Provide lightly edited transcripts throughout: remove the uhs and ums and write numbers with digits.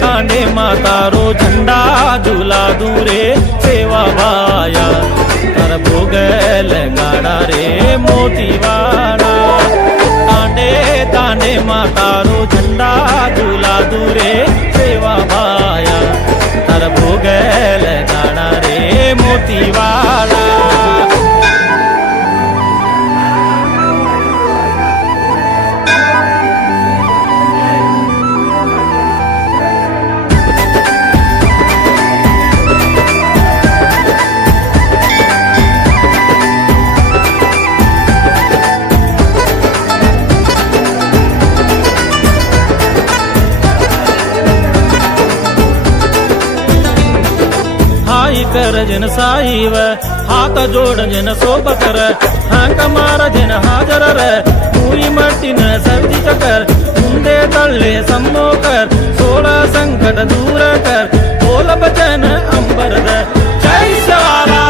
तांडे मातारो झंडा झूला दूरे सेवा भाया तर भोगल गाड़ा रे मोतीवाड़ा तांडे तांडे मातारो झंडा झूला दूरे सेवा भाया तर भोगल गाड़ा रे मोतीवाड़ा कर जिन साईव हाथ जोड़ जिन सोबत र हाक मार जिन हाजर र पूरी मट्टिन सर्दी चकर मुंदे तल्ले सम्मोकर सोला संकट दूर कर बोल बचन अंबर द जय शिवाला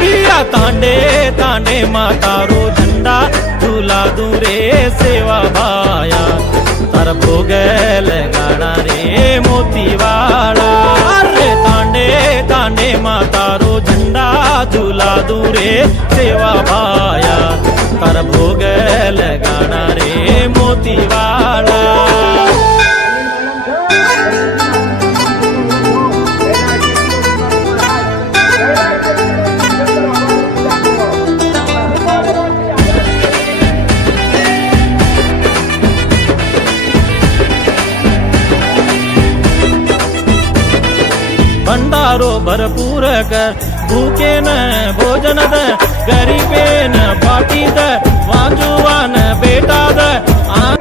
पिया तांडे तांडे मातारो झंडा झूला दूरे सेवा भाया तर भोगल गाड़ा रे मोतीवाड़ा अरे तांडे तांडे मातारो झंडा झूला दूरे सेवा भाया तर भोगल गाड़ा रे मोतीवाड़ा भंडारो भरपूर कर भूखे न भोजन द गरीबे न पाटी द वांजुवान बेटा द आन